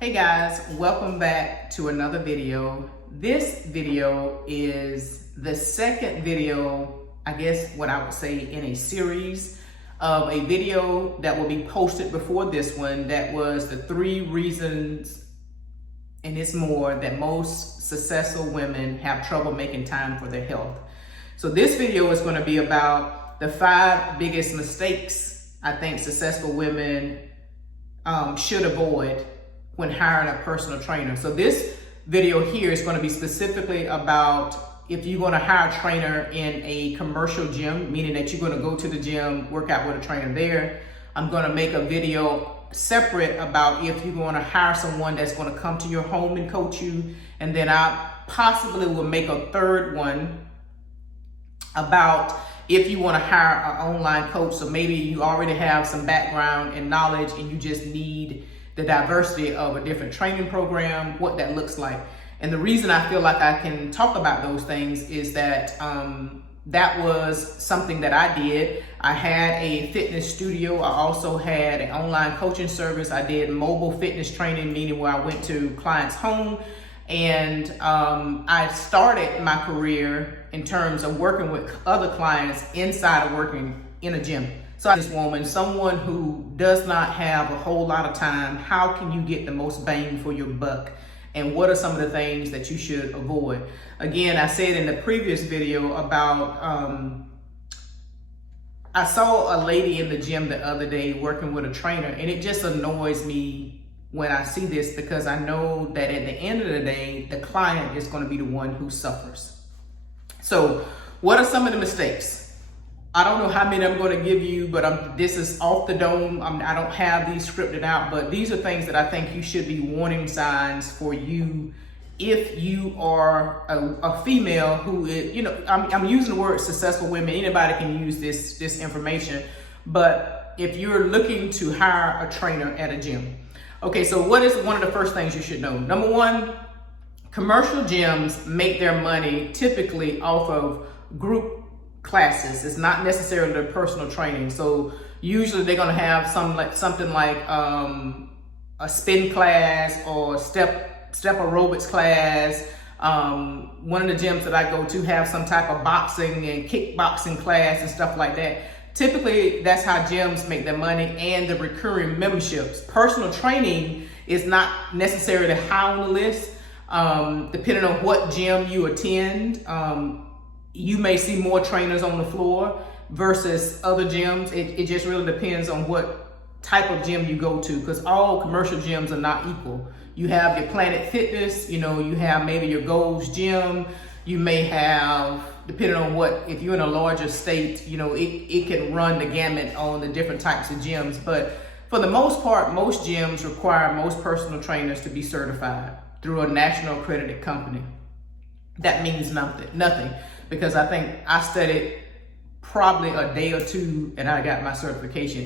Hey guys, welcome back to another video. This video is the second video, I guess what I would say, in a series of a video that will be posted before this one. That was the 3 reasons, and it's more, that most successful women have trouble making time for their health. So this video is going to be about the 5 biggest mistakes I think successful women should avoid when hiring a personal trainer. So this video here is going to be specifically about if you're going to hire a trainer in a commercial gym, meaning that you're going to go to the gym, work out with a trainer there. I'm going to make a video separate about if you're going to hire someone that's going to come to your home and coach you. And then I possibly will make a third one about if you want to hire an online coach. So maybe you already have some background and knowledge and you just need the diversity of a different training program, what that looks like. And the reason I feel like I can talk about those things is that that was something that I did. I had a fitness studio. I also had an online coaching service. I did mobile fitness training, meaning where I went to clients' home. And I started my career in terms of working with other clients inside of working in a gym. So this woman, someone who does not have a whole lot of time, how can you get the most bang for your buck? And what are some of the things that you should avoid? Again, I said in the previous video about, I saw a lady in the gym the other day working with a trainer, and it just annoys me when I see this because I know that at the end of the day, the client is going to be the one who suffers. So what are some of the mistakes? I don't know how many I'm going to give you, but this is off the dome. I don't have these scripted out, but these are things that I think you should be warning signs for you if you are a female who is, I'm using the word successful women. Anybody can use this information, but if you're looking to hire a trainer at a gym. Okay, so what is one of the first things you should know? Number one, commercial gyms make their money typically off of group classes. It's not necessarily their personal training. So usually they're going to have something like a spin class or step aerobics class. One of the gyms that I go to have some type of boxing and kickboxing class and stuff like that. Typically, that's how gyms make their money, and the recurring memberships. Personal training is not necessarily high on the list. Depending on what gym you attend, you may see more trainers on the floor versus other gyms. It just really depends on what type of gym you go to, because all commercial gyms are not equal. You have your Planet Fitness, you have maybe your Gold's Gym. You may have, depending on if you're in a larger state, it can run the gamut on the different types of gyms. But for the most part, most gyms require most personal trainers to be certified through a national accredited company. That means nothing, because I think I studied probably a day or two and I got my certification.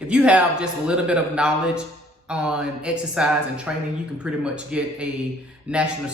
If you have just a little bit of knowledge on exercise and training, you can pretty much get a national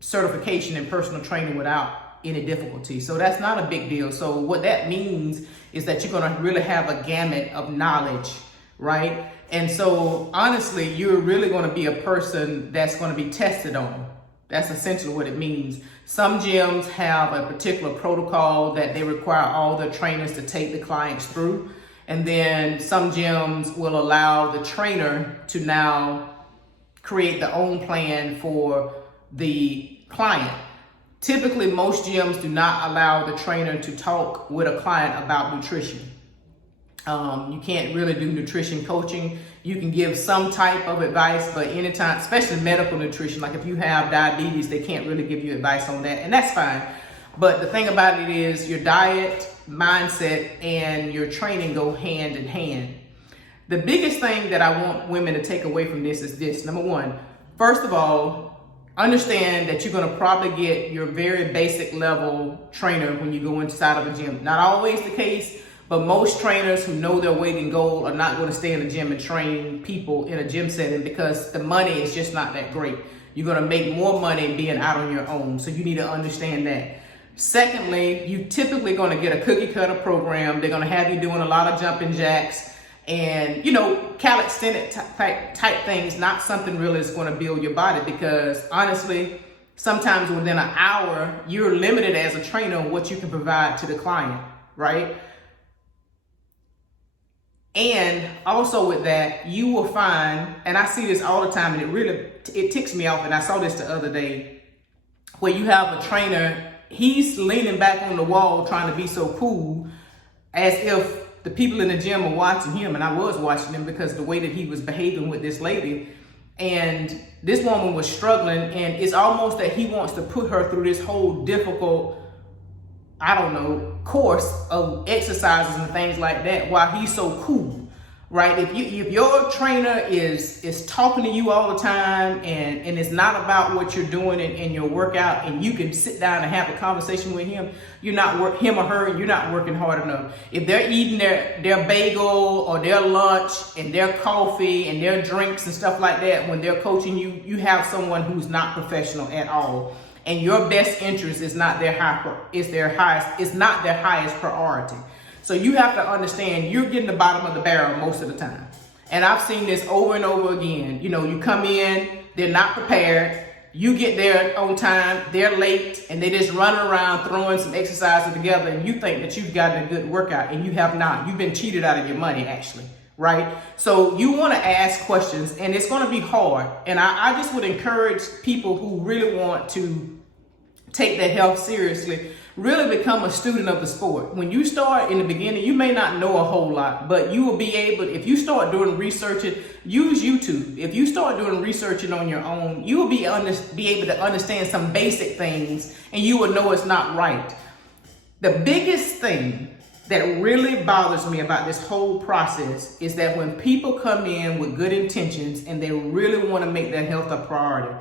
certification in personal training without any difficulty. So that's not a big deal. So what that means is that you're going to really have a gamut of knowledge, right? And so honestly, you're really going to be a person that's going to be tested on. That's essentially what it means. Some gyms have a particular protocol that they require all the trainers to take the clients through. And then some gyms will allow the trainer to now create their own plan for the client. Typically, most gyms do not allow the trainer to talk with a client about nutrition. You can't really do nutrition coaching. You can give some type of advice, but anytime, especially medical nutrition, like if you have diabetes, they can't really give you advice on that, and that's fine. But the thing about it is your diet, mindset, and your training go hand in hand. The biggest thing that I want women to take away from this is this. Number one, first of all, understand that you're going to probably get your very basic level trainer when you go inside of a gym. Not always the case, but most trainers who know their weight and goal are not going to stay in a gym and train people in a gym setting because the money is just not that great. You're going to make more money being out on your own. So you need to understand that. Secondly, you typically going to get a cookie cutter program. They're going to have you doing a lot of jumping jacks and calisthenic type things, not something really is going to build your body, because honestly, sometimes within an hour, you're limited as a trainer on what you can provide to the client, right? And also with that, you will find, and I see this all the time, and it ticks me off, and I saw this the other day, where you have a trainer, he's leaning back on the wall trying to be so cool, as if the people in the gym are watching him, and I was watching him because the way that he was behaving with this lady, and this woman was struggling, and it's almost that he wants to put her through this whole difficult, course of exercises and things like that while he's so cool, right? If your trainer is talking to you all the time, and it's not about what you're doing in your workout, and you can sit down and have a conversation with him, you're not him or her, you're not working hard enough. If they're eating their bagel or their lunch and their coffee and their drinks and stuff like that when they're coaching you, you have someone who's not professional at all. And your best interest is not their highest priority. So you have to understand you're getting the bottom of the barrel most of the time. And I've seen this over and over again. You come in, they're not prepared. You get there on time, they're late, and they just run around throwing some exercises together, and you think that you've gotten a good workout, and you have not. You've been cheated out of your money, actually. Right? So you want to ask questions, and it's going to be hard. And I just would encourage people who really want to take their health seriously, really become a student of the sport. When you start in the beginning, you may not know a whole lot, but you will be able, if you start doing researching, use YouTube. If you start doing researching on your own, you will be able to understand some basic things, and you will know it's not right. The biggest thing that really bothers me about this whole process is that when people come in with good intentions and they really want to make their health a priority,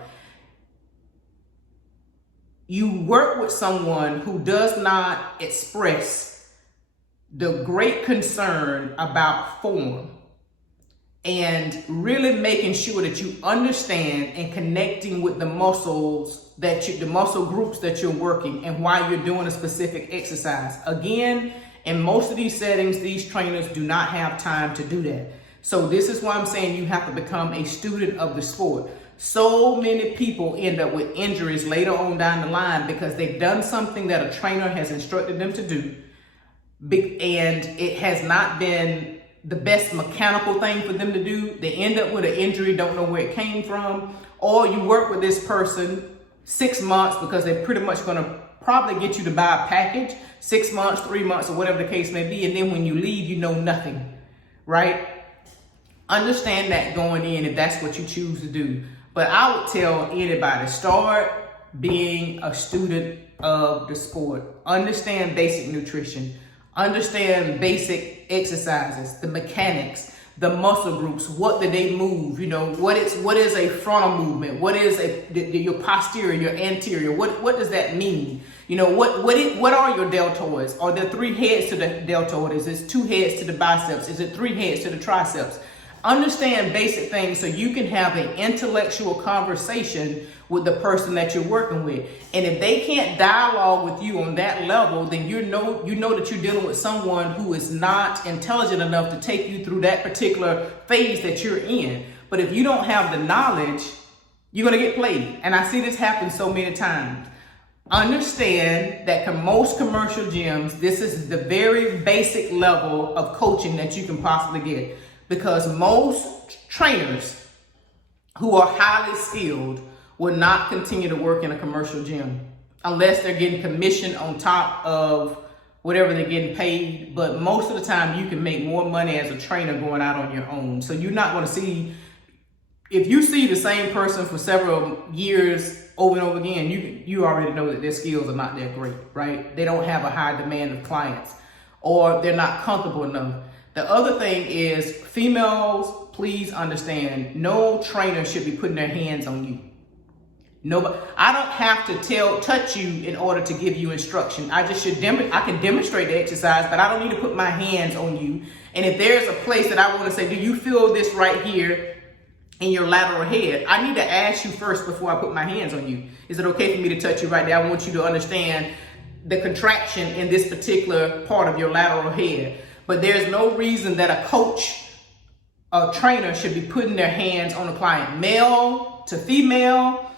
you work with someone who does not express the great concern about form and really making sure that you understand and connecting with the muscles the muscle groups that you're working and why you're doing a specific exercise. Again, in most of these settings, these trainers do not have time to do that. So this is why I'm saying you have to become a student of the sport. So many people end up with injuries later on down the line because they've done something that a trainer has instructed them to do, and it has not been the best mechanical thing for them to do. They end up with an injury, don't know where it came from, or you work with this person 6 months because they're pretty much going to probably get you to buy a package, 6 months, 3 months, or whatever the case may be, and then when you leave, you know nothing, right? Understand that going in if that's what you choose to do. But I would tell anybody, start being a student of the sport. Understand basic nutrition. Understand basic exercises, the mechanics, the muscle groups, what do they move? What is a frontal movement? What is your posterior, your anterior? What does that mean? What are your deltoids? Are there 3 heads to the deltoid? Is it 2 heads to the biceps? Is it 3 heads to the triceps? Understand basic things so you can have an intellectual conversation with the person that you're working with. And if they can't dialogue with you on that level, then you know that you're dealing with someone who is not intelligent enough to take you through that particular phase that you're in. But if you don't have the knowledge, you're going to get played. And I see this happen so many times. Understand that most commercial gyms, this is the very basic level of coaching that you can possibly get. Because most trainers who are highly skilled will not continue to work in a commercial gym unless they're getting commission on top of whatever they're getting paid. But most of the time you can make more money as a trainer going out on your own. So you're not going to see, if you see the same person for several years over and over again, you already know that their skills are not that great, right? They don't have a high demand of clients, or they're not comfortable enough. The other thing is, females, please understand, no trainer should be putting their hands on you. Nobody. I don't have to touch you in order to give you instruction. I can demonstrate the exercise, but I don't need to put my hands on you. And if there's a place that I want to say, do you feel this right here in your lateral head? I need to ask you first before I put my hands on you. Is it okay for me to touch you right there? I want you to understand the contraction in this particular part of your lateral head. But there's no reason that a coach a trainer should be putting their hands on the client, male to female,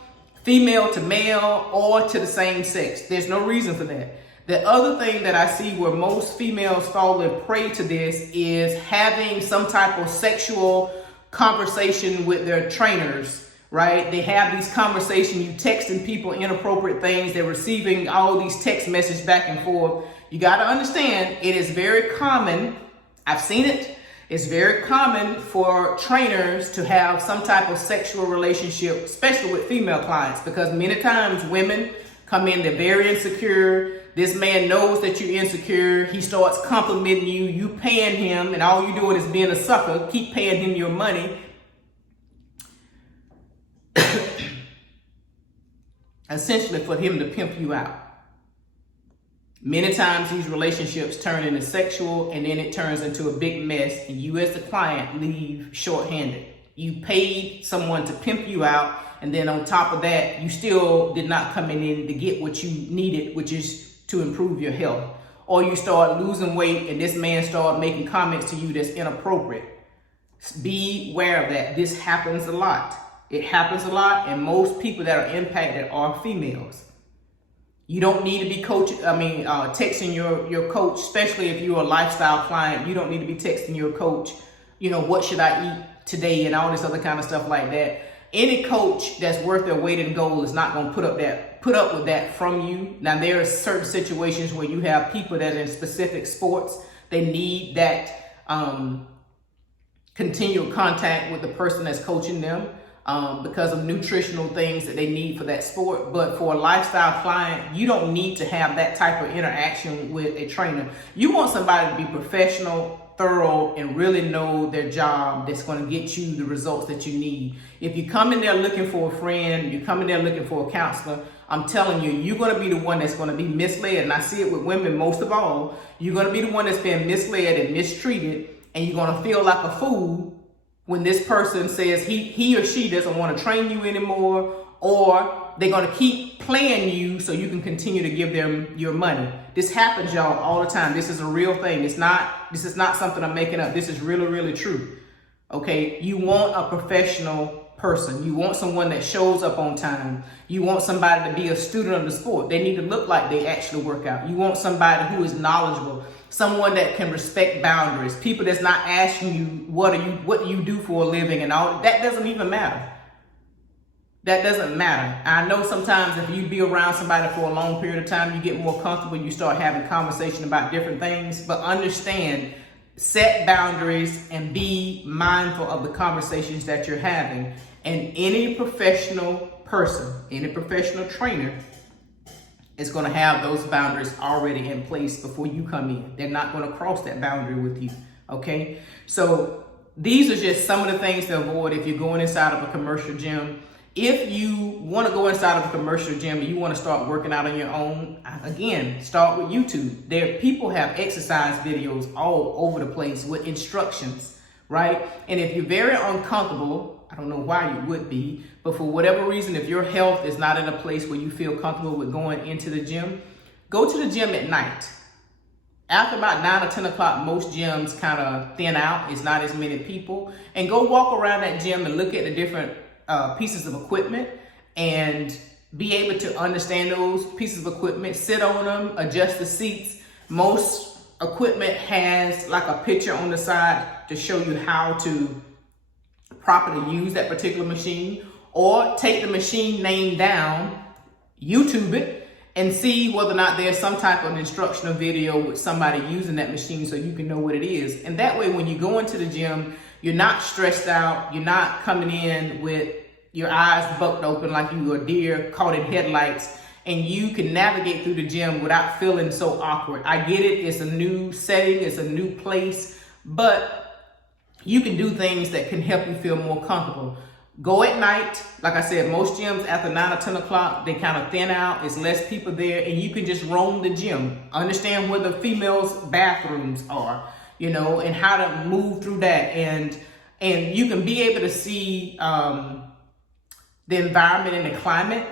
female to male, or to the same sex. There's no reason for that. The other thing that I see where most females fall and prey to this is having some type of sexual conversation with their trainers, right? They have these conversations, you texting people inappropriate things, they're receiving all these text messages back and forth. You got to understand, it is very common, I've seen it, it's very common for trainers to have some type of sexual relationship, especially with female clients, because many times women come in, they're very insecure. This man knows that you're insecure. He starts complimenting you, you paying him, and all you doing is being a sucker. Keep paying him your money. Essentially for him to pimp you out. Many times these relationships turn into sexual, and then it turns into a big mess, and you as the client leave shorthanded. You paid someone to pimp you out, and then on top of that, you still did not come in to get what you needed, which is to improve your health. Or you start losing weight and this man start making comments to you that's inappropriate. Be aware of that. This happens a lot. It happens a lot, and most people that are impacted are females. You don't need to be texting your coach, especially if you're a lifestyle client. You don't need to be texting your coach, what should I eat today and all this other kind of stuff like that. Any coach that's worth their weight in gold is not going to put up with that from you. Now, there are certain situations where you have people that are in specific sports. They need that continual contact with the person that's coaching them because of nutritional things that they need for that sport. But for a lifestyle client, you don't need to have that type of interaction with a trainer. You want somebody to be professional, thorough, and really know their job that's going to get you the results that you need. If you come in there looking for a friend, you come in there looking for a counselor, I'm telling you, you're going to be the one that's going to be misled. And I see it with women most of all. You're going to be the one that's been misled and mistreated, and you're going to feel like a fool when this person says he or she doesn't want to train you anymore, or they're going to keep playing you so you can continue to give them your money. This happens, y'all, all the time. This is a real thing. This is not something I'm making up. This is really, really true. Okay, you want a professional person. You want someone that shows up on time. You want somebody to be a student of the sport. They need to look like they actually work out. You want somebody who is knowledgeable, someone that can respect boundaries, people that's not asking you what do you do for a living and all that. Doesn't even matter. That doesn't matter. I know sometimes if you be around somebody for a long period of time, you get more comfortable, you start having conversation about different things, but understand, set boundaries and be mindful of the conversations that you're having. And any professional person, any professional trainer is going to have those boundaries already in place before you come in. They're not going to cross that boundary with you. Okay. So these are just some of the things to avoid if you're going inside of a commercial gym. If you want to go inside of a commercial gym and you want to start working out on your own, again, start with YouTube. People have exercise videos all over the place with instructions, right? And if you're very uncomfortable, I don't know why you would be, but for whatever reason, if your health is not in a place where you feel comfortable with going into the gym, go to the gym at night. After about 9 or 10 o'clock, most gyms kind of thin out. It's not as many people. And go walk around that gym and look at the different pieces of equipment and be able to understand those pieces of equipment, sit on them, adjust the seats. Most equipment has like a picture on the side to show you how to properly use that particular machine, or take the machine name down, YouTube it, and see whether or not there's some type of instructional video with somebody using that machine so you can know what it is. And that way, when you go into the gym, you're not stressed out. You're not coming in with your eyes bucked open like you a deer caught in headlights, and you can navigate through the gym without feeling so awkward. I get it. It's a new setting. It's a new place, but you can do things that can help you feel more comfortable. Go at night. Like I said, most gyms after 9 or 10 o'clock, they kind of thin out. It's less people there, and you can just roam the gym. Understand where the females' bathrooms are, and how to move through that. And you can be able to see the environment and the climate.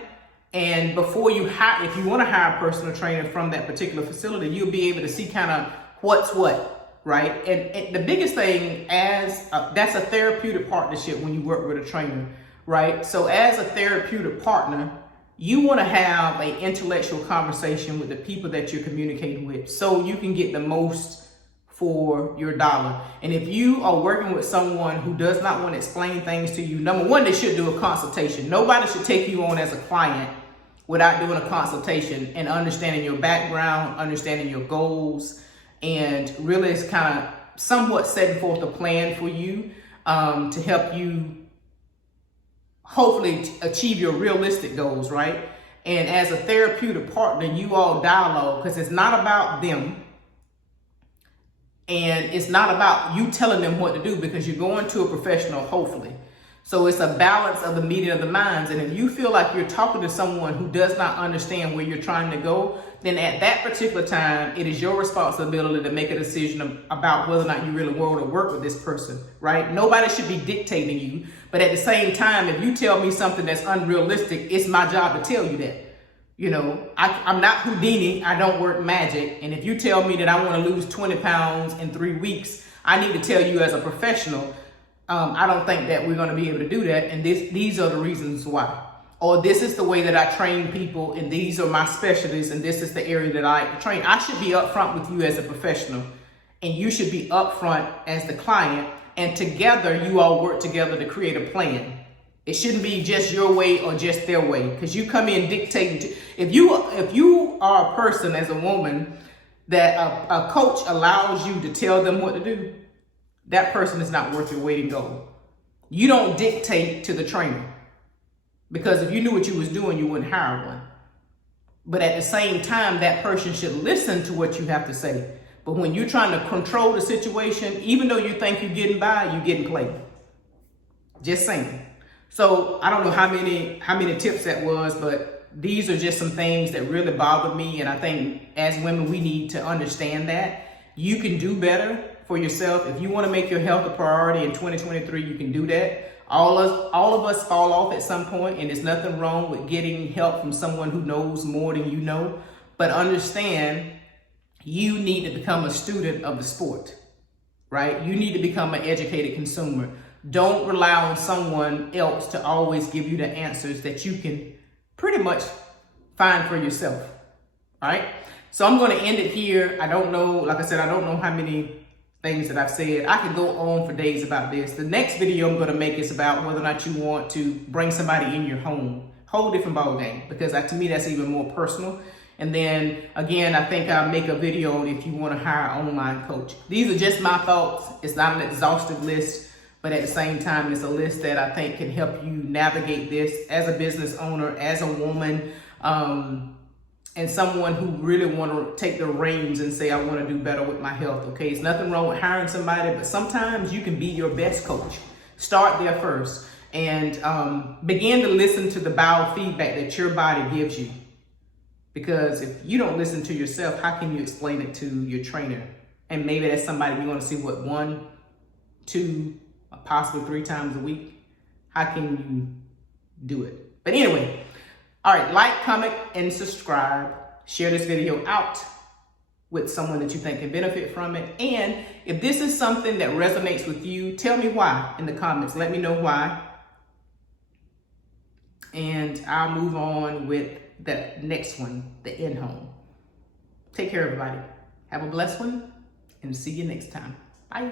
And before you if you want to hire a personal trainer from that particular facility, you'll be able to see kind of what's what. right? And the biggest thing that's a therapeutic partnership when you work with a trainer, right? So as a therapeutic partner, you want to have an intellectual conversation with the people that you're communicating with so you can get the most for your dollar. And if you are working with someone who does not want to explain things to you, number one, they should do a consultation. Nobody should take you on as a client without doing a consultation and understanding your background, understanding your goals, and really it's kind of somewhat setting forth a plan for you to help you hopefully achieve your realistic goals, right? And as a therapeutic partner, you all dialogue, because it's not about them and it's not about you telling them what to do, because you're going to a professional, hopefully. So it's a balance of the meeting of the minds. And if you feel like you're talking to someone who does not understand where you're trying to go, then at that particular time, it is your responsibility to make a decision about whether or not you really want to work with this person, right? Nobody should be dictating you. But at the same time, if you tell me something that's unrealistic, it's my job to tell you that. You know, I'm not Houdini. I don't work magic. And if you tell me that I want to lose 20 pounds in 3 weeks, I need to tell you as a professional, I don't think that we're going to be able to do that. And these are the reasons why. Or this is the way that I train people, and these are my specialties, and this is the area that I train. I should be upfront with you as a professional, and you should be upfront as the client, and together you all work together to create a plan. It shouldn't be just your way or just their way, because you come in dictating. If you are a person as a woman that a coach allows you to tell them what to do, that person is not worth your weight in gold. You don't dictate to the trainer. Because if you knew what you was doing, you wouldn't hire one. But at the same time, that person should listen to what you have to say. But when you're trying to control the situation, even though you think you're getting by, you're getting played. Just saying. So I don't know how many tips that was, but these are just some things that really bother me. And I think as women, we need to understand that you can do better for yourself. If you want to make your health a priority in 2023, you can do that. All of us fall off at some point, and there's nothing wrong with getting help from someone who knows more than you know. But understand, you need to become a student of the sport, right? You need to become an educated consumer. Don't rely on someone else to always give you the answers that you can pretty much find for yourself, all right? So I'm going to end it here. I don't know, like I said, I don't know how many things that I've said. I could go on for days about this. The next video I'm going to make is about whether or not you want to bring somebody in your home. Whole different ball game, because to me that's even more personal. And then again, I think I'll make a video on if you want to hire an online coach. These are just my thoughts. It's not an exhaustive list, but at the same time, it's a list that I think can help you navigate this as a business owner, as a woman, and someone who really want to take the reins and say, I want to do better with my health, okay? It's nothing wrong with hiring somebody, but sometimes you can be your best coach. Start there first and begin to listen to the biofeedback that your body gives you. Because if you don't listen to yourself, how can you explain it to your trainer? And maybe that's somebody we want to see, 1, 2, possibly 3 times a week. How can you do it? But anyway, all right, like, comment, and subscribe. Share this video out with someone that you think can benefit from it. And if this is something that resonates with you, tell me why in the comments. Let me know why. And I'll move on with the next one, the in-home. Take care, everybody. Have a blessed one, and see you next time. Bye.